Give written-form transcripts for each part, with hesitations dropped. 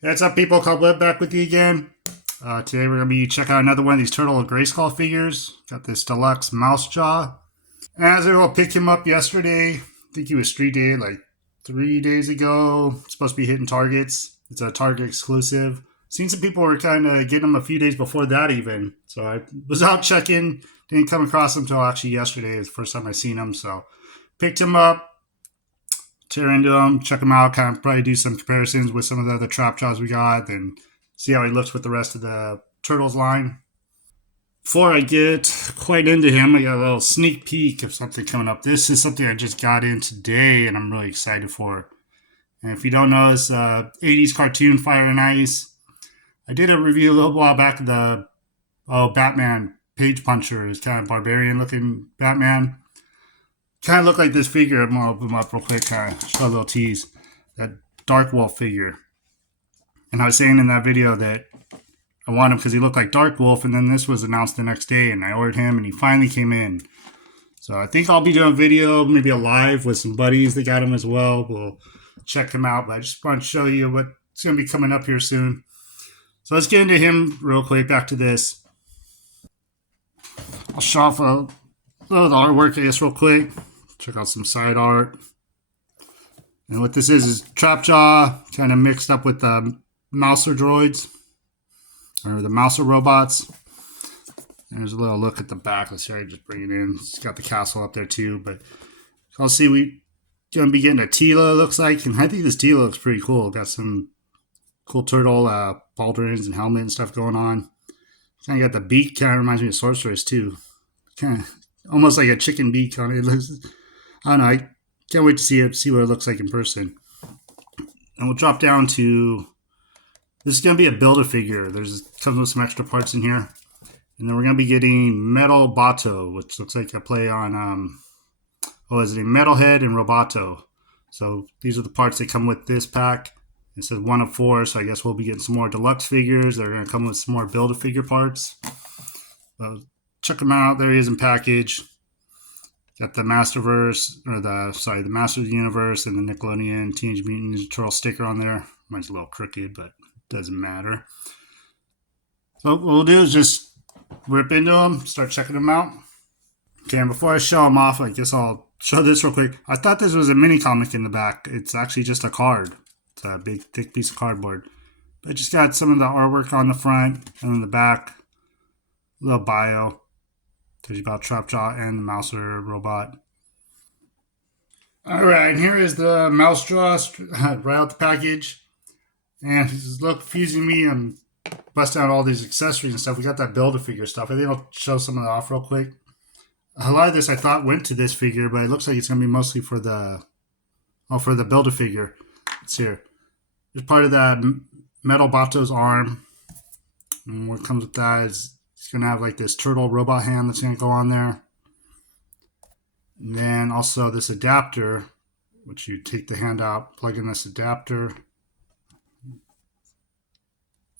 Hey, what's up, people? Cobweb back with you again. Today we're going to be checking out another one of these Turtle of Grayskull figures. Got this deluxe mouse jaw. As I will pick him up yesterday. I think he was street day like 3 days ago. It's supposed to be hitting targets. It's a Target exclusive. Seen some people were kind of getting him a few days before that even. So I was out checking. Didn't come across him until actually yesterday. It was the first time I seen him. So picked him up. Tear into them, check them out, kind of probably do some comparisons with some of the other Trapjaws we got, and see how he looks with the rest of the Turtles line. Before I get quite into him, I got a little sneak peek of something coming up. This is something I just got in today, and I'm really excited for. And if you don't know, it's 80s cartoon Fire and Ice. I did a review a little while back of the Batman Page Puncher. It's kind of barbarian looking Batman. Kind of look like this figure. I'm going to open him up real quick, kind of show a little tease. That Dark Wolf figure. And I was saying in that video that I want him because he looked like Dark Wolf, and then this was announced the next day, and I ordered him, and he finally came in. So I think I'll be doing a video, maybe a live with some buddies that got him as well. We'll check him out, but I just want to show you what's going to be coming up here soon. So let's get into him real quick. Back to this. I'll show off a little of the artwork, I guess, real quick. Check out some side art. And what this is Trapjaw kind of mixed up with the Mouser droids. Or the Mouser robots. There's a little look at the back. Let's see, I just bring it in. It's got the castle up there too. But I'll see, we're going to be getting a Tila, looks like. And I think this Tila looks pretty cool. Got some cool turtle pauldrons and helmet and stuff going on. Kind of got the beak. Kind of reminds me of Sorceress too. Kind of almost like a chicken beak on it. It looks, I don't know. I can't wait to see what it looks like in person. And we'll drop down to, this is going to be a Build-A-Figure. Comes with some extra parts in here. And then we're going to be getting Metal Bato, which looks like a play on, is it Metalhead and Roboto. So these are the parts that come with this pack. It says 1 of 4, so I guess we'll be getting some more deluxe figures. They're going to come with some more Build-A-Figure parts. So check them out. There he is in package. Got the Masterverse, the Master of the Universe and the Nickelodeon Teenage Mutant Ninja Turtle sticker on there. Mine's a little crooked, but it doesn't matter. So what we'll do is just rip into them, start checking them out. Okay, and before I show them off, I guess I'll show this real quick. I thought this was a mini comic in the back. It's actually just a card. It's a big, thick piece of cardboard. But just got some of the artwork on the front and in the back. A little bio. Tells you about Trapjaw and the Mouser robot. Alright, here is the mouse jaw right out the package. And it's confusing me. I'm busting out all these accessories and stuff. We got that Build-A-Figure stuff. I think I'll show some of that off real quick. A lot of this I thought went to this figure, but it looks like it's going to be mostly for the Build-A-Figure. It's here. There's part of that Metal Bato's arm. And what comes with that is it's going to have like this turtle robot hand that's going to go on there. And then also this adapter, which you take the hand out, plug in this adapter.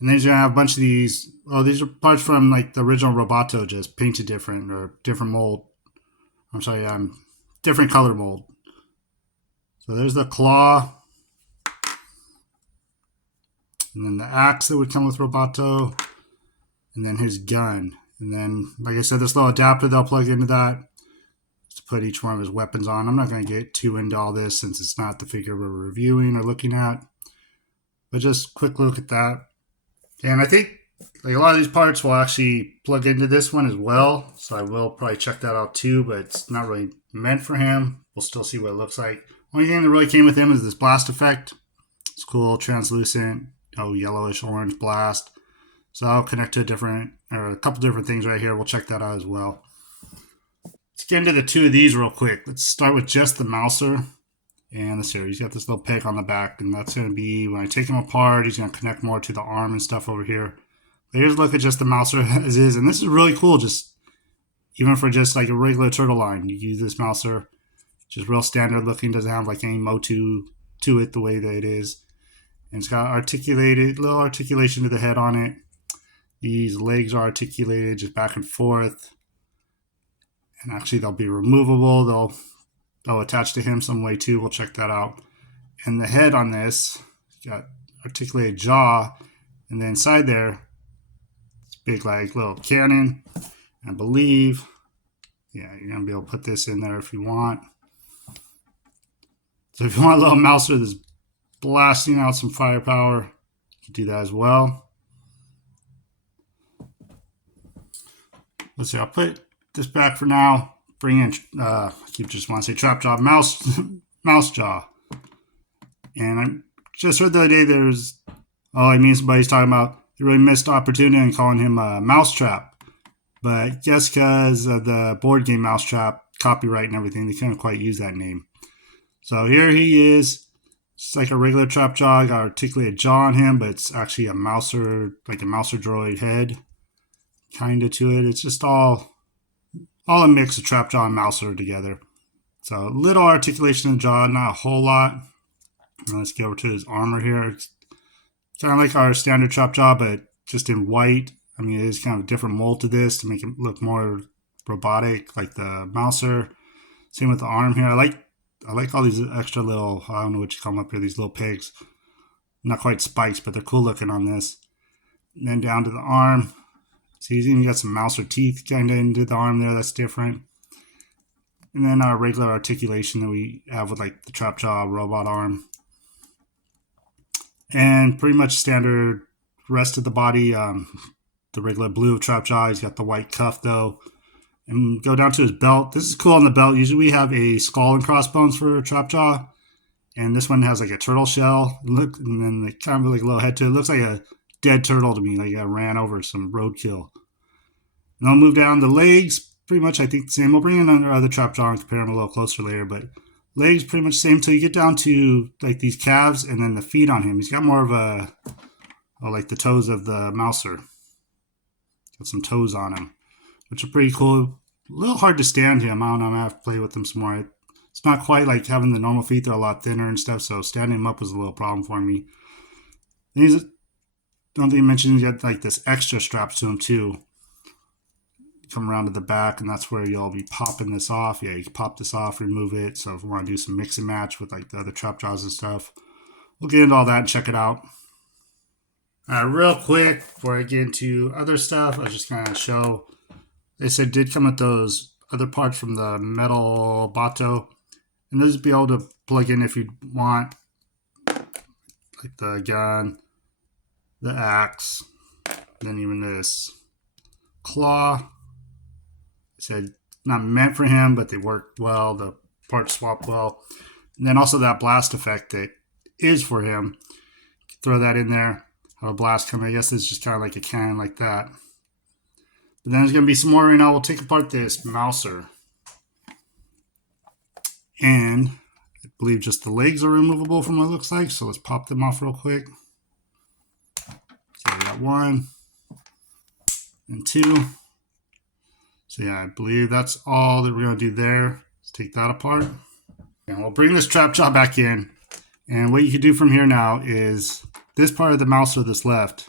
And then you're going to have a bunch of these. Oh, these are parts from like the original Roboto, just painted different or different mold. I'm sorry, different color mold. So there's the claw. And then the axe that would come with Roboto. And then his gun. And then, like I said, this little adapter they'll plug into that to put each one of his weapons on. I'm not going to get too into all this since it's not the figure we're reviewing or looking at. But just quick look at that. And I think like a lot of these parts will actually plug into this one as well. So I will probably check that out too, but it's not really meant for him. We'll still see what it looks like. Only thing that really came with him is this blast effect. It's cool, translucent, yellowish orange blast. So I'll connect to a couple different things right here. We'll check that out as well. Let's get into the two of these real quick. Let's start with just the Mouser. And let's see, he's got this little peg on the back. And that's going to be, when I take him apart, he's going to connect more to the arm and stuff over here. But here's a look at just the Mouser as is. And this is really cool, just even for just like a regular turtle line. You use this Mouser, just real standard looking, doesn't have like any motu to it the way that it is. And it's got little articulation to the head on it. These legs are articulated just back and forth. And actually they'll be removable. They'll attach to him some way too. We'll check that out. And the head on this got articulated jaw, and then inside there, it's big like little cannon. I believe, yeah, you're gonna be able to put this in there if you want. So if you want a little mouser that's blasting out some firepower, you can do that as well. Let's see, I'll put this back for now. Bring in, I keep just want to say Trapjaw, mouse jaw. And I just heard the other day there's, somebody's talking about they really missed opportunity in calling him a mousetrap. But just because of the board game Mousetrap copyright and everything, they couldn't quite use that name. So here he is. It's like a regular Trapjaw, got articulated jaw on him, but it's actually a mouser, like a mouser droid head kind of to it. It's just all a mix of Trapjaw and mouser together. So little articulation in the jaw, not a whole lot. Now let's get over to his armor here. It's kind of like our standard Trapjaw, but just in white. I mean, it is kind of a different mold to this to make it look more robotic, like the mouser. Same with the arm here. I like all these extra little, I don't know what you call them up here, these little pigs. Not quite spikes, but they're cool looking on this. And then down to the arm. So he's even got some mouser teeth kind of into the arm there. That's different. And then our regular articulation that we have with like the Trapjaw robot arm. And pretty much standard rest of the body. The regular blue of Trapjaw. He's got the white cuff though. And go down to his belt. This is cool on the belt. Usually we have a skull and crossbones for Trapjaw. And this one has like a turtle shell. Look, and then like kind of like a little head to it. It looks like a dead turtle to me. Like I ran over some roadkill. And I'll move down the legs. Pretty much I think the same. We'll bring in our other Trapjaw and compare them a little closer later. But legs pretty much the same until you get down to like these calves and then the feet on him. He's got more of a, like the toes of the mouser. Got some toes on him, which are pretty cool. A little hard to stand him. I don't know. I'm going to have to play with him some more. It's not quite like having the normal feet. They're a lot thinner and stuff, so standing him up was a little problem for me. And don't think I mentioned he's got like this extra straps to him too. Come around to the back, and that's where you'll be popping this off. Yeah, you can pop this off, remove it. So if we want to do some mix and match with like the other Trapjaws and stuff, we'll get into all that and check it out. Real quick, before I get into other stuff, I was just going to show, they said did come with those other parts from the metal Bato. And those be able to plug in if you want, like the gun, the axe, then even this claw. It said not meant for him, but they worked well. The parts swap well. And then also that blast effect that is for him. Throw that in there. Have a blast coming. I guess it's just kind of like a cannon like that. But then there's going to be some more right now. We'll take apart this mouser. And I believe just the legs are removable from what it looks like. So let's pop them off real quick. So we got 1 and 2. So yeah, I believe that's all that we're going to do there. Let's take that apart. And we'll bring this Trapjaw back in. And what you can do from here now is this part of the mouser that's left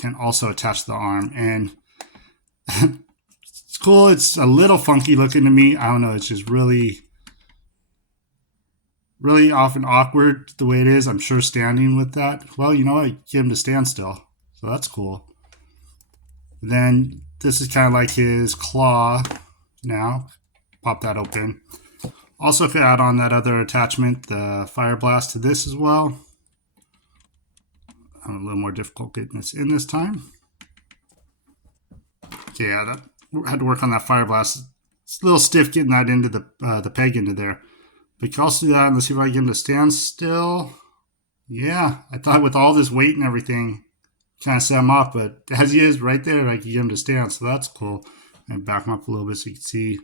can also attach to the arm. And it's cool. It's a little funky looking to me. I don't know. It's just really often awkward the way it is. I'm sure standing with that. Well, you know what? I get him to stand still. So that's cool. Then this is kind of like his claw now. Pop that open. Also could add on that other attachment, the fire blast, to this as well. I'm a little more difficult getting this in this time. Okay, yeah, that had to work on that fire blast. It's a little stiff getting that into the peg into there. But you can also do that, and let's see if I can get him to stand still. Yeah, I thought with all this weight and everything, kind of set him off, but as he is right there, I can get him to stand, so that's cool. And back him up a little bit so you can see.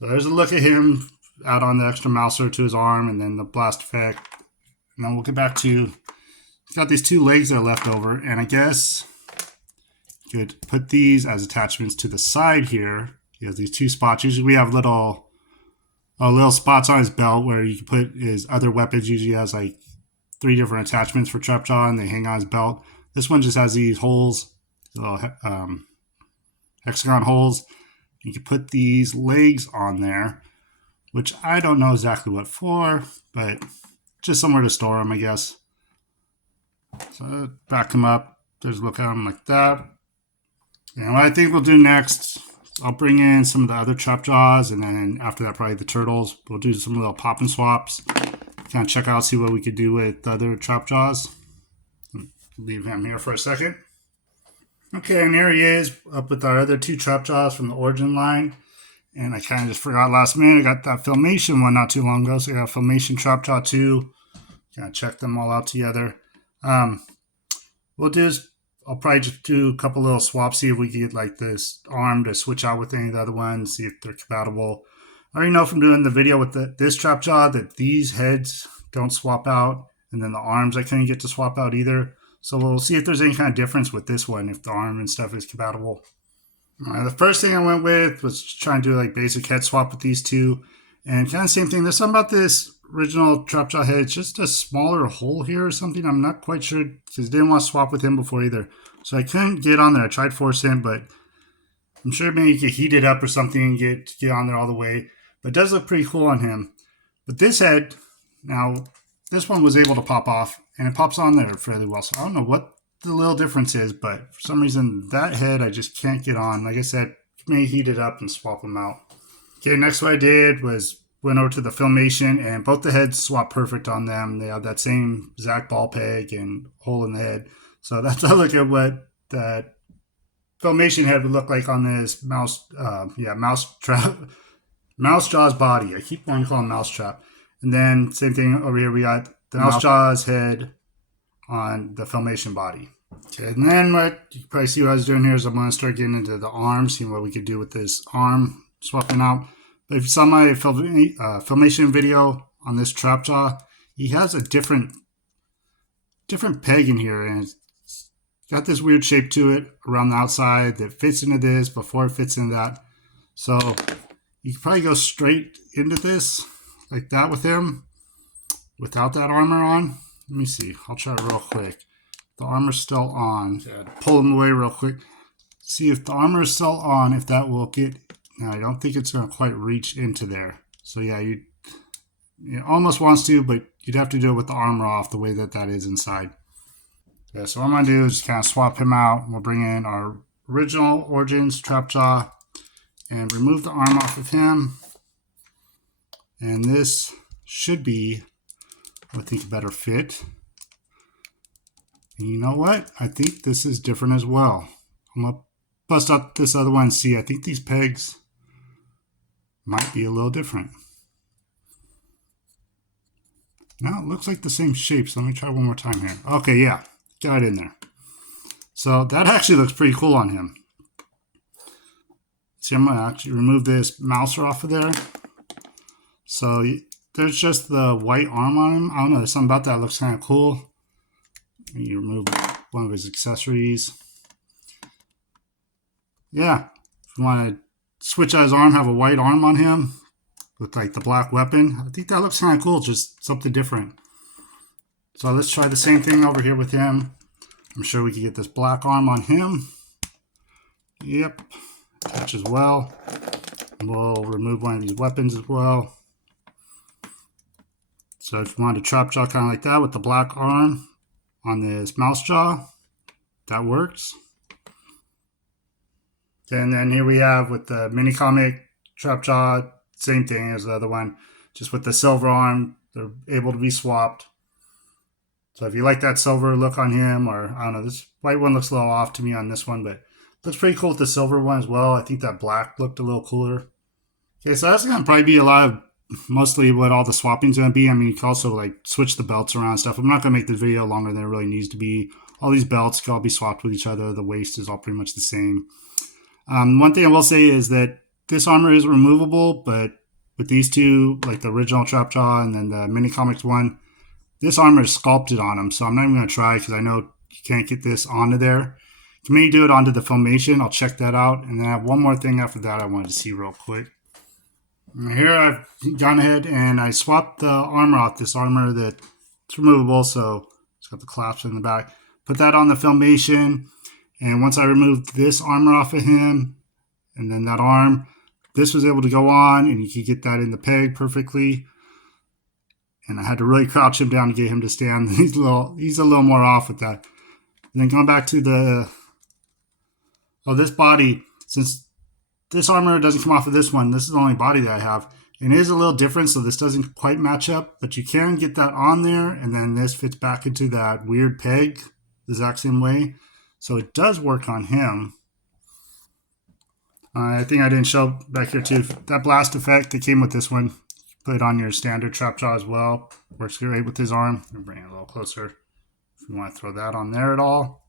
So there's a look at him. Add on the extra mouser to his arm, and then the blast effect. And then we'll get back to, he's got these 2 legs that are left over, and I guess you could put these as attachments to the side here. He has these 2 spots. Usually we have little spots on his belt where you can put his other weapons. Usually has like 3 different attachments for Trapjaw, and they hang on his belt. This one just has these holes, little hexagon holes. You can put these legs on there, which I don't know exactly what for, but just somewhere to store them, I guess. So back him up. Just look at him like that. And what I think we'll do next, I'll bring in some of the other Trapjaws, and then after that, probably the Turtles. We'll do some little pop and swaps. Kind of check out, see what we could do with the other Trapjaws. Leave him here for a second. Okay, and here he is up with our other two Trapjaws from the Origin line. And I kind of just forgot last minute. I got that Filmation one not too long ago. So I got Filmation Trapjaw 2. Kind of check them all out together. We'll do is I'll probably just do a couple little swaps, see if we can get like this arm to switch out with any of the other ones, see if they're compatible. I already know from doing the video with this Trapjaw that these heads don't swap out, and then the arms I couldn't get to swap out either. So we'll see if there's any kind of difference with this one, if the arm and stuff is compatible. The first thing I went with was trying to do like basic head swap with these two. And kind of same thing. There's something about this original Trapjaw head. It's just a smaller hole here or something. I'm not quite sure because I didn't want to swap with him before either. So I couldn't get on there. I tried forcing it, but I'm sure maybe you could heat it up or something and get on there all the way. But it does look pretty cool on him. But this head, now, this one was able to pop off, and it pops on there fairly well. So I don't know what the little difference is, but for some reason, that head I just can't get on. Like I said, may heat it up and swap them out. Okay, next what I did was went over to the Filmation, and both the heads swap perfect on them. They have that same exact ball peg and hole in the head. So that's a look at what that Filmation head would look like on this mouse jaws body. I keep wanting to call him mousetrap. And then same thing over here. We got the mouse jaws head on the Filmation body. Okay, and then what you can probably see what I was doing here is I'm going to start getting into the arm, seeing what we could do with this arm swapping out. But if you saw my Filmation video on this Trapjaw, he has a different peg in here, and it's got this weird shape to it around the outside that fits into this before it fits into that. So you could probably go straight into this like that with him without that armor on. Let me see. I'll try it real quick. The armor's still on. Pull him away real quick. See if the armor is still on, if that will get... Now, I don't think it's going to quite reach into there. So, yeah, it almost wants to, but you'd have to do it with the armor off the way that is inside. Yeah, so what I'm going to do is kind of swap him out. We'll bring in our original Origins Trapjaw and remove the arm off of him. And this should be, I think, a better fit. And you know what? I think this is different as well. I'm going to bust up this other one and see. I think these pegs might be a little different. Now it looks like the same shape, so let me try one more time here. Okay, yeah, got it in there. So that actually looks pretty cool on him. See, I'm going to actually remove this mouser off of there. So there's just the white arm on him. I don't know, there's something about that looks kind of cool. You remove one of his accessories. Yeah, if you want to switch out his arm, have a white arm on him with like the black weapon, I think that looks kind of cool, just something different. So let's try the same thing over here with him. I'm sure we can get this black arm on him. Yep, attach as well. And we'll remove one of these weapons as well. So if you want a Trapjaw kind of like that with the black arm on this mouse jaw, that works. And then here we have with the mini comic Trapjaw, same thing as the other one, just with the silver arm, they're able to be swapped. So if you like that silver look on him, or I don't know, this white one looks a little off to me on this one, but looks pretty cool with the silver one as well. I think that black looked a little cooler. Okay, so that's going to probably be a lot of mostly what all the swapping is going to be. I mean, you can also like switch the belts around and stuff. I'm not going to make this video longer than it really needs to be. All these belts can all be swapped with each other. The waist is all pretty much the same. One thing I will say is that this armor is removable, but with these two, like the original Trapjaw and then the mini comics one, this armor is sculpted on them. So I'm not even going to try because I know you can't get this onto there. You can maybe do it onto the Filmation. I'll check that out. And then I have one more thing after that I wanted to see real quick. Here I've gone ahead and I swapped the armor off, this armor that's removable, so it's got the clasp in the back. Put that on the Filmation, and once I removed this armor off of him, and then that arm, this was able to go on, and you could get that in the peg perfectly. and I had to really crouch him down to get him to stand. He's a little more off with that. And then going back to this body, since this armor doesn't come off of this one, this is the only body that I have. And it is a little different, so this doesn't quite match up, but you can get that on there, and then this fits back into that weird peg the exact same way. So it does work on him. I think I didn't show back here too. That blast effect that came with this one, put it on your standard Trapjaw as well. Works great with his arm. I'll bring it a little closer if you want to throw that on there at all.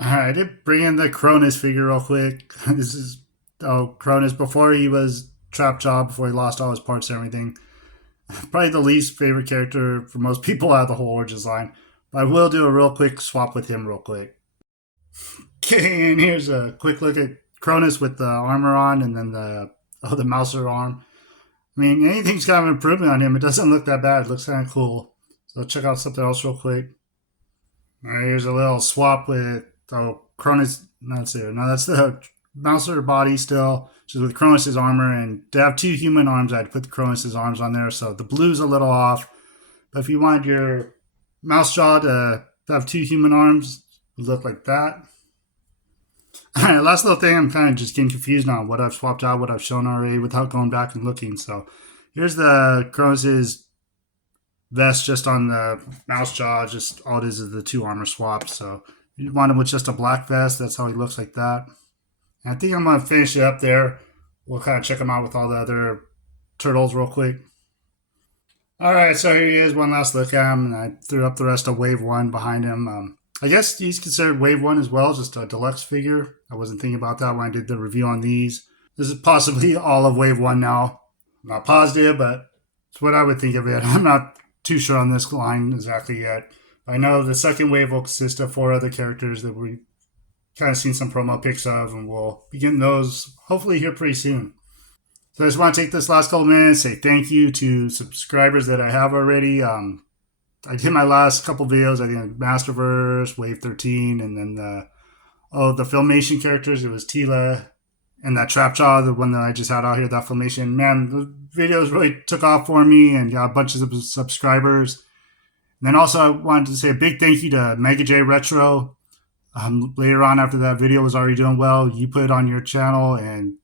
Alright, I did bring in the Cronis figure real quick. This is Cronis before he was Trapjaw, before he lost all his parts and everything. Probably the least favorite character for most people out of the whole Origins line. But I will do a real quick swap with him real quick. Okay, and here's a quick look at Cronis with the armor on, and then the Mouser arm. I mean, anything's kind of an improvement on him. It doesn't look that bad. It looks kind of cool. So check out something else real quick. All right, here's a little swap with Cronis. That's it. Now that's the Mouser body still, just with Cronis' armor. And to have two human arms, I had to put the Cronis' arms on there. So the blue's a little off. But if you want your mouse jaw to have two human arms, it would look like that. Alright, last little thing, I'm kind of just getting confused on what I've swapped out, what I've shown already without going back and looking. So here's the Cronis' vest just on the mouse jaw. Just all it is the two armor swaps. So you want him with just a black vest. That's how he looks like that. And I think I'm going to finish it up there. We'll kind of check him out with all the other turtles real quick. Alright, so here he is. One last look at him. And I threw up the rest of Wave 1 behind him. I guess he's considered Wave 1 as well, just a deluxe figure. I wasn't thinking about that when I did the review on these. This is possibly all of Wave 1 now. I'm not positive, but it's what I would think of it. I'm not too sure on this line exactly yet. I know the second wave will consist of 4 other characters that we kind of seen some promo pics of, and we'll be getting those hopefully here pretty soon. So I just want to take this last couple minutes, say thank you to subscribers that I have already. I did my last couple videos. I did Masterverse, Wave 13, and then the Filmation characters. It was Tila and that Trapjaw, the one that I just had out here, that Filmation. Man, the videos really took off for me and got a bunch of subscribers. And then also I wanted to say a big thank you to Mega J Retro. Later on after that video was already doing well, you put it on your channel and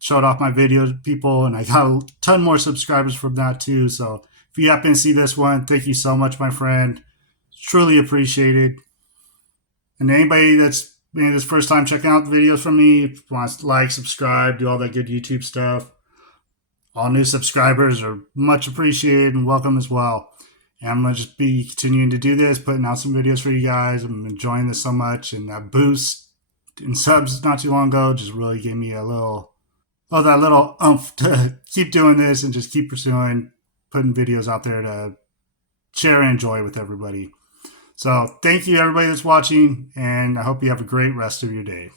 showed off my video to people, and I got a ton more subscribers from that too. So if you happen to see this one, thank you so much, my friend. It's truly appreciated. And anybody that's maybe this first time checking out the videos from me, wants to like, subscribe, do all that good YouTube stuff, all new subscribers are much appreciated and welcome as well. And I'm going to just be continuing to do this, putting out some videos for you guys. I'm enjoying this so much. And that boost in subs not too long ago just really gave me that little oomph to keep doing this and just keep pursuing, putting videos out there to share and enjoy with everybody. So thank you everybody that's watching, and I hope you have a great rest of your day.